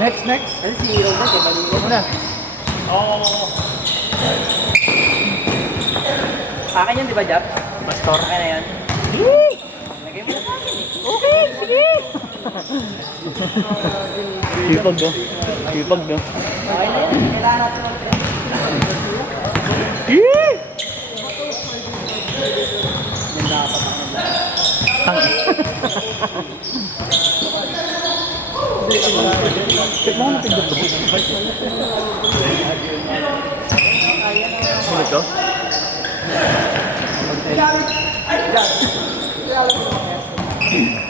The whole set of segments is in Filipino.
Next. Ano si Robert? Baligo mo na. Oo. Akin yan, di ba, Jap? Pastor. Akin na yan. Lagay mo na sa akin eh. Okay, sige. Sipag no? Sipag no? Okay na yan. Kailangan natin ng trend. Yee! Yan dapat ako na. Check mo na pindot mo. Ano ito?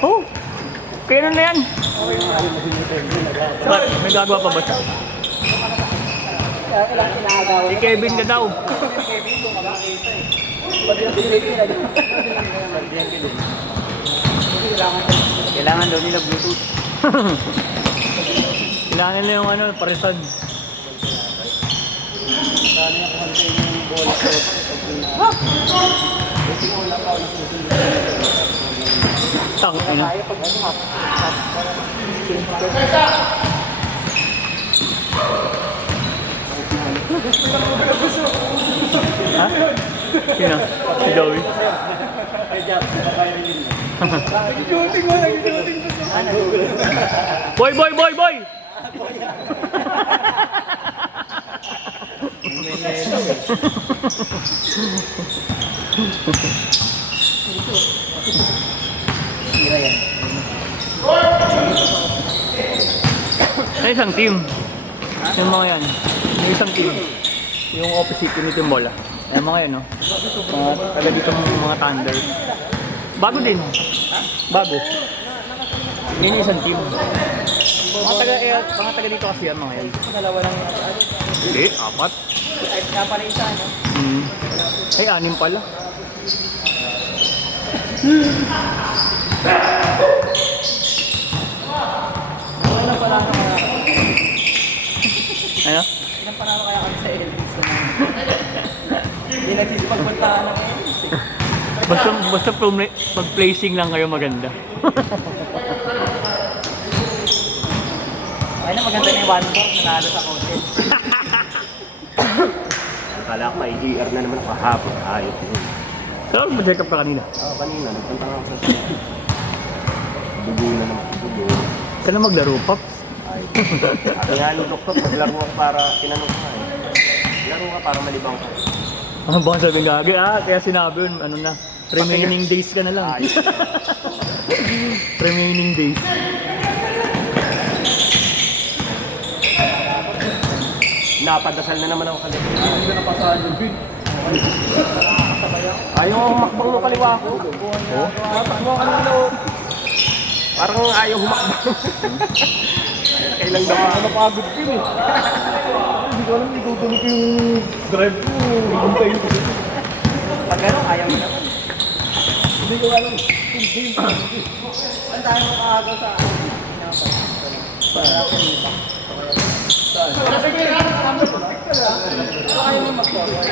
Oh! Kaya na yan! Ba't? May gagawa pa ba siya? Kailangan inaagawan. Si Kevin na daw. Kailangan daw nila Bluetooth. Kailangan na yung ano, parisan. Tang, ano? Kaya pag ano ha. Ha? Sino? Si Joey? Nag-shooting mo. Boy! Sira yan. Sa isang team. Yung mga yan. Yung isang team. Yung opposite team nito yung bola. Ayan mga yan, no? Mga taga dito mga Thunder. Bago din. Bago. Yun yung isang team. Mga taga dito kasi yan mga yan. Dalawa lang yung ano. Hindi, apat. Ay, nga pala isa, no? Ay, 6 pala. Ilan panalo kaya? Ano? Ilan panalo kaya kami sa Elvis? Hindi nagsisipagpuntaan ng Elvis eh. Basta pag-placing lang kayo maganda. Ay na maganda na yung one ball, nanalo sa content. Akala ko may ER na naman ako hapon. Ayos yun. So, mag-check up ka kanina. Kanina, nagpunta nga ako sa dugo na naman. Dugo. Ka na maglaro, Pops. Sabi nga nung doktor, maglaro ako para, tinanong ko nga eh. Laro ka para malibang ka. Baka sabihin gagi, kaya sinabi yun, ano na, remaining days ka na lang. Ayos. Remaining days. Napadasal na naman ako kanina. Hindi ko napasahan yung bin. Ayaw ako humakbang ng kaliwa ko. Oo? Matakbo ka nila. Parang ayaw humakbang. Kailang daw ako napagod ko eh. Hindi ko alam, itutuloy ko yung drive ko. Hintayin ko. Pag gano'n, ayaw mo naman. Hindi ko alam. Ang tayo makagaw sa para ako nila. Ayaw mo mag-forward.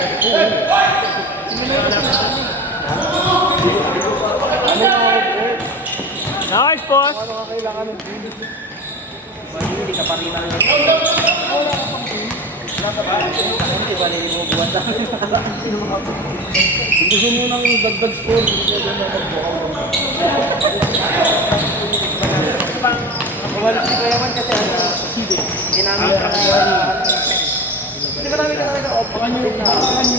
Nice, boss! Ano kailangan ng bin? Hindi ka pa rin na. Hindi ba nilimubuan sa akin? Gusto mo nang dagdag score. Hindi ko na mag-bukaw. Bumalik si Kuya Man kasi ginamit ka hindi ba namin ka talaga Pangan yung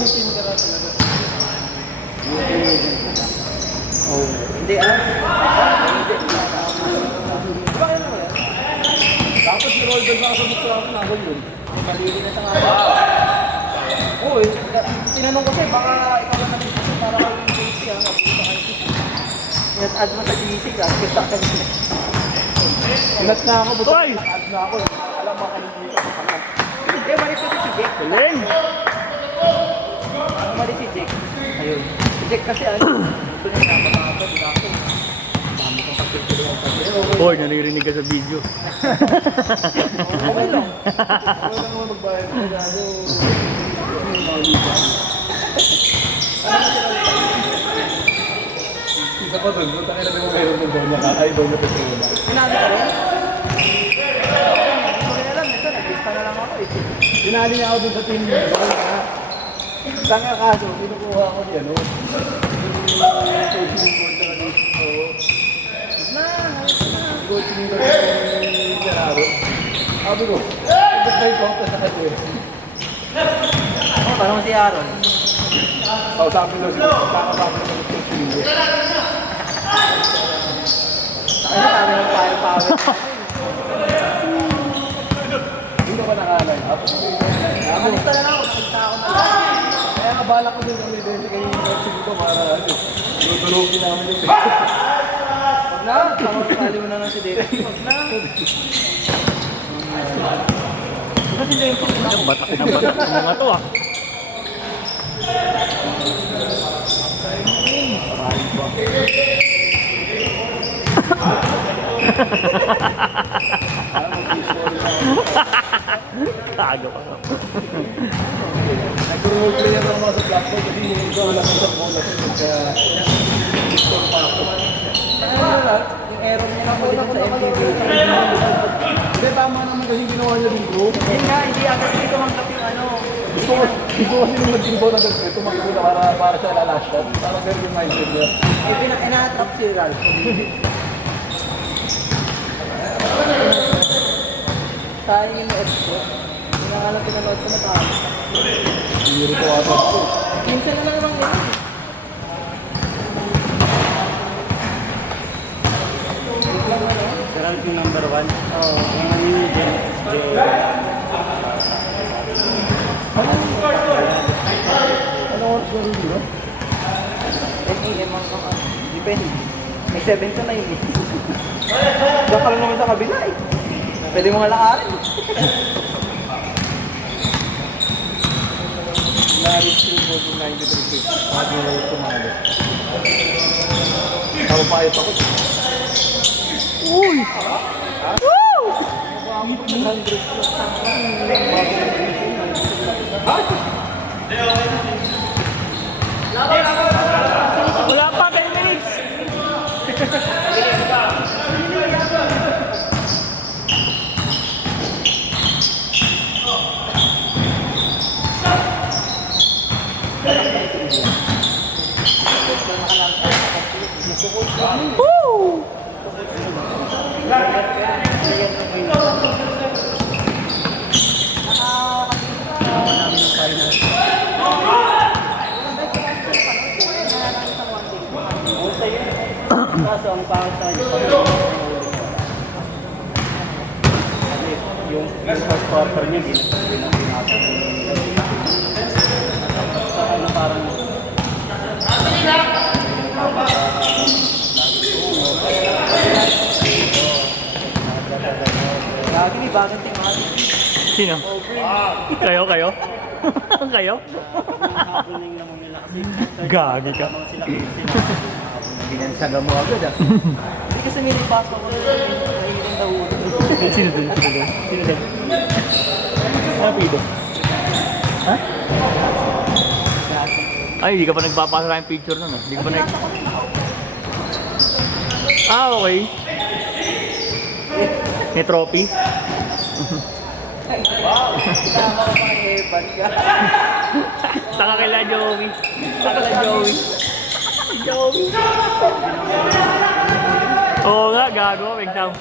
team ka na talaga. Oh. Hindi, alam. Hindi. Diba kaya naman yan? Dapat si Roldan na kasabot sa akin. Nagol yun. Malili na sa nga. Oo eh. Tinanong ko sa'yo, baka ikaw lang namin kasi para maging safety ha. Mabuta kayo. Inat-add mo sa GC ka. Kita ka nila. Inat na ako. Buto Hoy! naka-add na ako. Alam mo kanina dito. Eh, mali ko si Jake. Galing! Mali si Jake. Ayun. Si Jake kasi ano. Ito na yung napapapa. Di ba ako? Dami kong pagpipilihan sa iyo. Boy, naririnig ka sa video. Okay lang. Ako lang mo magbayad ko. Gano. Isa pa doon. Buta ka na may mayroon ng doon. Ay, doon na petrola. Sinabi ka rin? Dinali niya ako dun sa team niya. Tanga kaso, kinukuha ko di ano. Coaching board na kami. Oo. Coaching board na Aaron. Sabi ko, ba't may konta sa kanya eh? Oh, parang si Aaron. Sabi lang siya, kakapapin ng coaching board. Ano sabi ng power? Hindi ko pa nakalay. Nakita na lang ako, nakita ako na lang. Kaya kabala ko din kami din sa kanyang coaching ko para dudulogin namin yung Huwag na, tawag mo na lang si Derek. Huwag na. Kasi hindi yung Ang batak ng batak ng mga to ah. Tago ka. nag-roleplay ako mga sa blackboard kasi hindi ko alam sa bola ko nagka-discord pa ako. yung error niya lang ulit sa MTV. Hindi, tama naman kasi ginawa niya din bro. Yun nga, hindi agad dito manggap yung ano. Gusto ko kasi nung nag-inbound agad ko, tumakbo na para siya lalash shot. Parang ganun yung mindset niya. Ina-attract si Ralph. Sayang yung edge ko. Hindi na nga lang pinanood ko na tao. Hindi ko ata ko. Minsan na lang naman yun. Ralph yung number 1. Oo. Yung ano yung Ano oras ba rin yun? 10 AM ang depende. May 7 to 9 eh. Diyan ka lang naman sa kabila eh. Pwede mo nga lakarin. Na-reach yung ball 93 feet. Bago na yung tumalo. Kapapayot ako. Uy! Wala pa 10 minutes! Woo! Kaso ang pangit sa kanya, Yung first quarter niya, hindi na pinasok. sa ano parang lagi may bagong tingin. Sino? Kayo? Kayo? Gagi ka. Binansaga mo agad ah. Hindi kasi may nipasok ko sa kahiling na ulo. Sino dun? Sino dun? Rapido. Ha? Ay, hindi ka pa nagpapasa ng picture nun ah. Hindi ka pa nag... Ah, okay. May trophy? Tama ko pang eban ka. Taka kila Joey. Taka kila Joey. Joey. Oo nga, gago. Exam.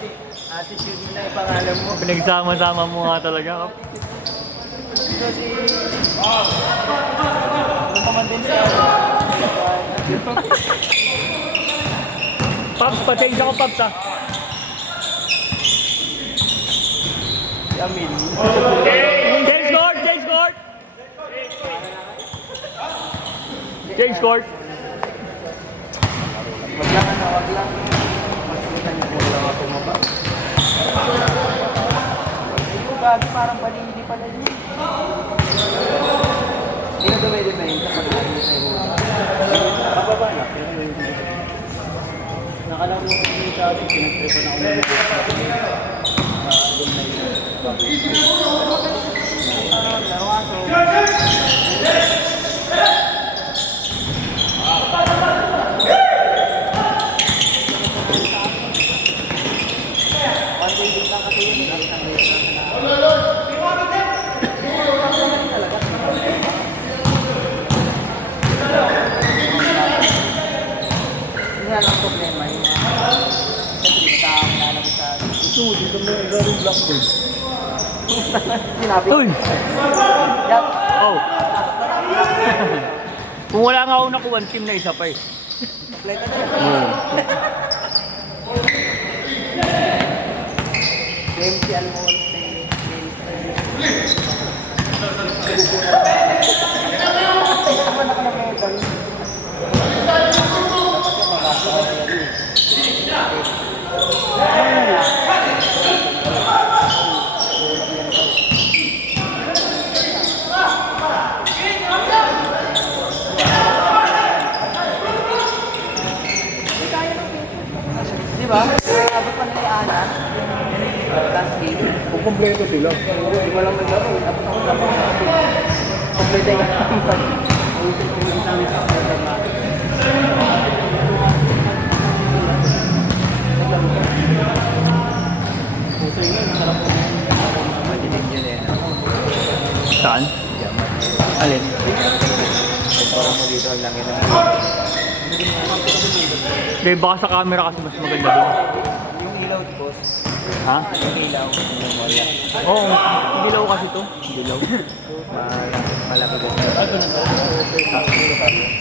Attitude mo na yung pangalan mo. Pinagsama-sama mo nga talaga. Kasi, ano pa man din sa Paps, pa-change ako, Paps ah. Yamil. Change court! Change court! Change court! Wag lang. Makikita niyo kung lang ako maba. Yung gagi parang balili pala yun. Hindi na dumidepend sa pag-aaral sa iyo. Kababa na. Nakalaro ko yung sa atin, pinag-tripan ako ng Sinabi. Uy! Yan. Oh! Kung wala nga ako nakuha, team na isa pa eh. Kompleto na yan. Oo. MC Almonte. Naman ako ng medal. Di ba? Abot pa nila yung Ana. Last game. Kung kompleto sila. Hindi ko lang maglaro. Abot ako sa mga kompleto yung Saan? Alin? Hindi, baka sa camera kasi mas maganda doon. yung ilaw, boss. Ha? Yung ilaw. Wala. Oo, dilaw kasi to. Dilaw. Malapit ako.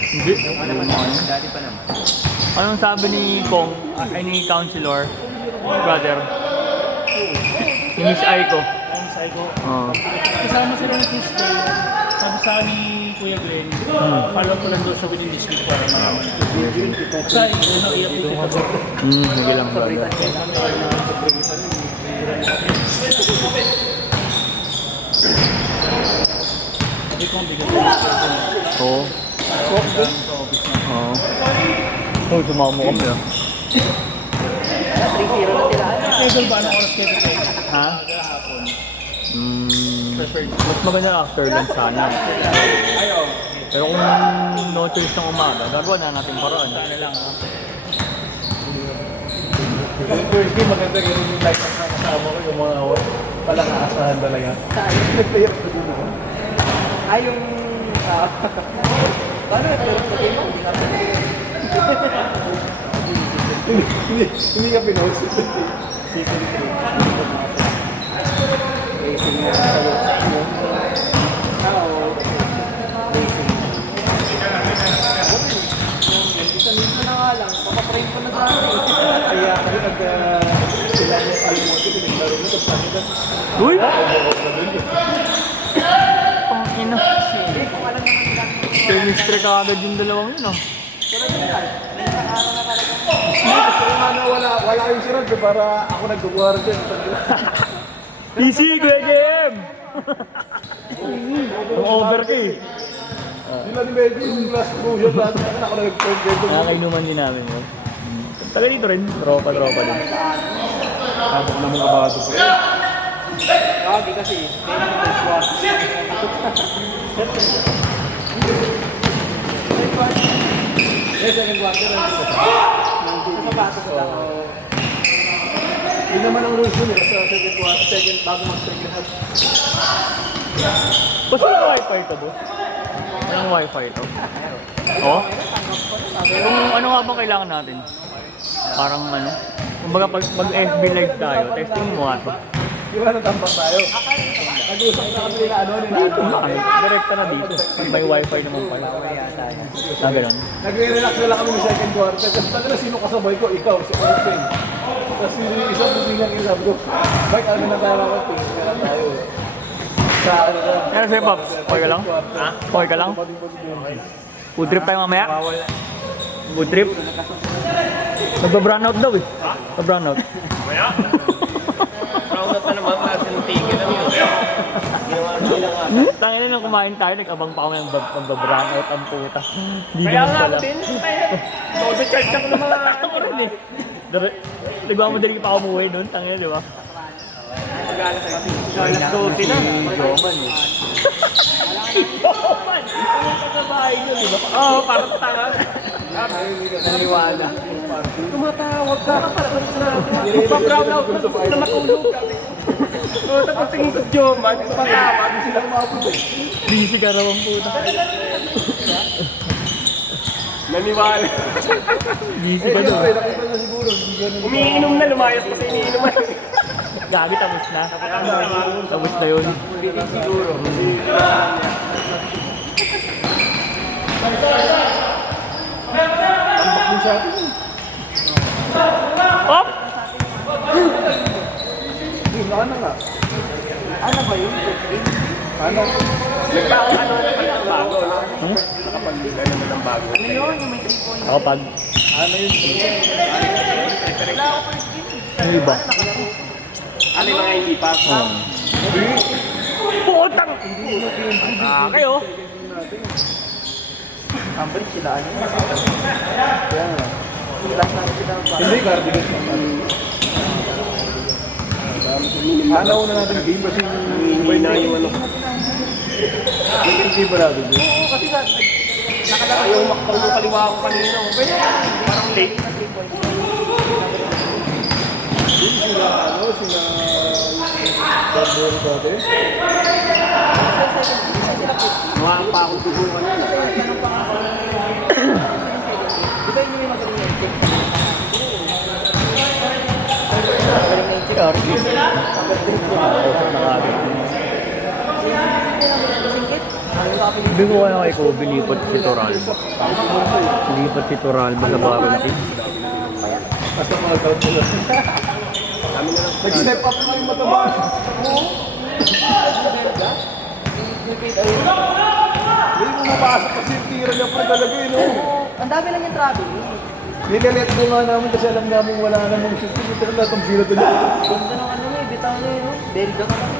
Hindi. Ano? Dati pa naman. Anong sabi ni Kong, ay ni Counselor, brother? Si Miss Aiko. Ang Psycho. Oo. Kasama sila ng Tuesday. Sabi sa akin ni Kuya Glenn, follow ko lang doon sa winning list week para makawan. Sa ito, naiyak ko ito. Hindi lang brother. Sabi ko, bigyan ko yung schedule. Oo. Oo. Oh, sumama kami ah. 3-0 na sila. Schedule ba? Anong oras schedule kayo? Ha? Hapon. Preferred. Mas maganda after lunch sana. Pero kung no choice ng umaga, gagawa na natin paraan. Sana lang. Yung Thursday, maganda yung light up na kasama ko, yung mga palang aasahan talaga. Nag-player ko dun ako. Ay, yung... Paano yung pero sa game mo? Hindi ka pinost. Season 3. Racing mo sa inyo. Oo. Racing. Minsan na nga lang, papatrain ko na sa akin. Kaya ako sila yung Almonte, pinaglaro mo, tapos sabi ka, Uy! Pangina. Hindi, kung alam naman lang. Chemistry ka agad yung dalawang yun ah. Tulad yun lang. May araw na talaga. gusto ko nga na wala yung sirad para ako nagkukuha rin dyan. Easy, Kuya Jem! Ang over ka eh. Sila ni Betty, yung last closure lahat na ako nag-point dito. Nakakainuman din namin yun. Taga dito rin, tropa-tropa din. Tapos naman kabado po. Grabe kasi. Kaya naman may squad. Eh, second quarter lang dito. Sa batas lang. Yun naman ang rules yun eh, sa second quarter, bago mag-second half. Basta may wifi to, boss? Anong wifi to? Oo? Kung ano nga bang kailangan natin? Parang ano? Kumbaga pag FB live tayo, testing mo nga to. Di ba natambak tayo? Nag-usap na kami nila Dito na kami, direkta na dito. May wifi naman pala. Na ganun. Nagre-relax na lang kami ng second quarter. Tapos taga na sino kasabay ko? Ikaw, si Austin. Tapos yung isang pusingan yung sabi ko, Mike, ano na tayo ako? Tingin ka lang tayo. Sa akin na tayo. Ano sa'yo, Pops? Okay ka lang? Ha? Okay ka lang? Food trip tayo mamaya? Food trip? Nagba-brown out daw eh. Nagba-brown out. Brown out na naman kasi ng tigil lang yun. Tangin na nung kumain tayo, nag-abang pa kami ng magba-brown out ang puta. Hindi Kaya naman nga pala. din, todo charge ako ng mga Ako rin eh. Nagmamadali pa ako umuwi doon, tangin di ba? alas 12 na. Oo, parang tanga. Naniwala. Tumatawag ka ka para magpa-brown out na matulog. Oo, tapos tingin ko Joman, tumatawag. Sila kumapot eh. Busy ka raw ang puta. Naniwala. Busy Eh, ka yun, daw. nakita na siguro. Hindi ganun. Umiinom na, lumayas kasi iniinom. Gabi, tapos na. Tapos na yun. Siguro. Tambak din sa atin. Op! Ano nga? Ano ba yun? Ano? Ano Bago, no? Nakapagligay naman ng bago. yun? Yung may 3 points. Ako pag... Ano yun? Ano iba? Ano yung mga hindi pa? Putang! Kayo? Ambri sila ano? Kaya nga. Sila sila Hindi, cardigan sa ano una natin game kasi yung na yung ano. Hindi ba natin yun? Oo, kasi nakalala yung makapag kaliwa ako kanina. Pwede parang late na 3 points. Hindi sila ano, sila Barbero dati. Mga pa akong tubukan yun. Di ba yun yung magaling na ito? Magaling na ito. Hindi ko kaya kay Kobe, lipat si Toralba. Lipat si Toralba sa Barenti. Basta mga count nila. Nag-step up na yung mataba. Hindi mo mapasok kasi yung tira niya pa talaga yun. Ang dami lang yung travel. Nilalet mo nga namin kasi alam namin wala namang shoot. Ito na lahat ang sila doon. Ganda ng ano eh, bitaw na yun. Belga ka lang.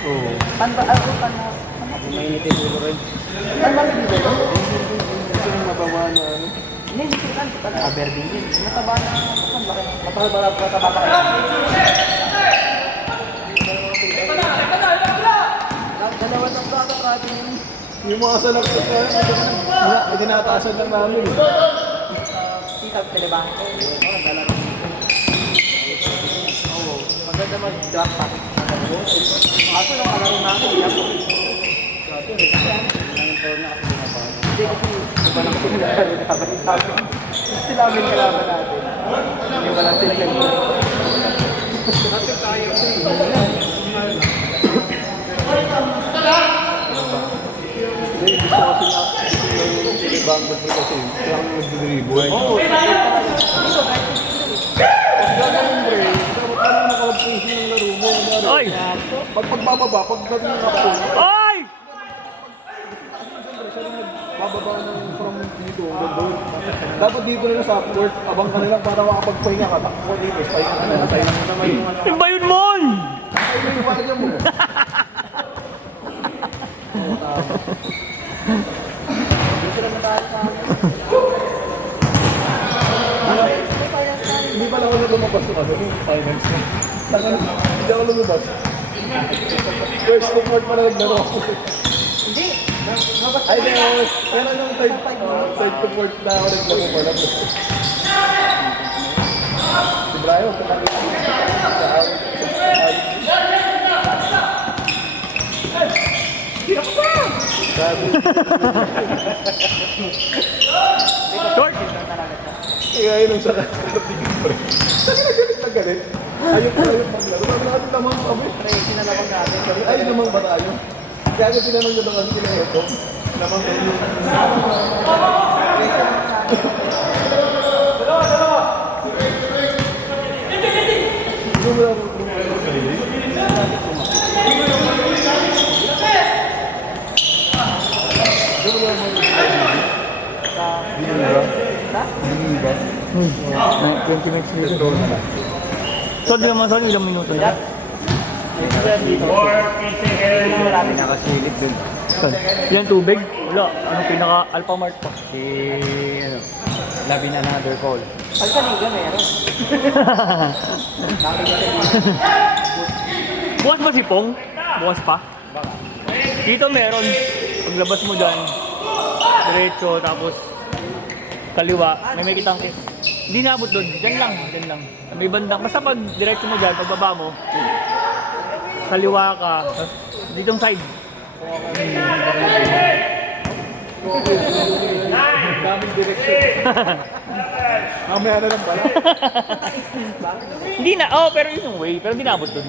Oo. Mainit yung ulo rin. Ano ba yung dito? Ito yung mataba na ano. Hindi, hindi ko kan. Aberdeen yun. Mataba na. Mataba pa kayo. Dalawa ng bata natin yun. Yung mga salak sa kaya, tinataasan lang namin. Sitag telebank ko. Dalawa. Oo. Maganda mag-drop pack. Ako lang kalaro namin. Hindi kasi iba lang sila kalaban sa amin. Sila amin kalaban natin. Hindi ba lang sila kalaban. Hindi, gusto kasi nga yung tinibanggot mo kasi kaya ang nag-dribble. Oo. Pag gano'n bre, dapat ka nang nakalagpusin ng laro mo. Oy! Pag pagbababa, pag dating ng kapon, Oy! bababa ng from dito hanggang doon. Dapat dito na sa court, abang ka nilang para makapagpahinga ka. Takbo dito, pahinga ka na. Tayo lang naman yung ano. Yung ba yun, Mon? Tayo lang yung wala mo. Dito naman tayo sa amin. Hindi pala ako na lumabas ko kasi yung finals na. Tangan, hindi ako lumabas. First to court pala naglaro ako. Hindi. Ay, di ako. Yan ang side to court na ako naglaro pala. Si Brian, kapag Short! kaya yun ang sakit sa tingin ko. Saan na galit na galit? Ayok maglaro. Sabi natin lamang kami. Sinalabang natin. Ay, lamang ba tayo? Kaya nga tinanong nyo kasi kila ito. Lamang kayo. Ano mo lang kung ano kayo? Ano mo lang Biniba? 20 minutes dito. Solve naman, solve. Ilang minuto na. Pinakasilip dun. Ilang tubig? Wala. Ano pinaka-alpha mart pa? Si, ano, Labin another call. Pagkaliga meron. Bukas ba si Pong? Bukas pa? Dito meron. Paglabas mo dyan, diretso, tapos kaliwa, may kitang hindi naabot doon. Dyan lang. May bandang. Basta pag diretso mo dyan, pagbaba mo, kaliwa ka, ditong side. Daming direction. Mamaya na lang pala. Hindi na, pero yun yung way. Pero hindi naabot dun.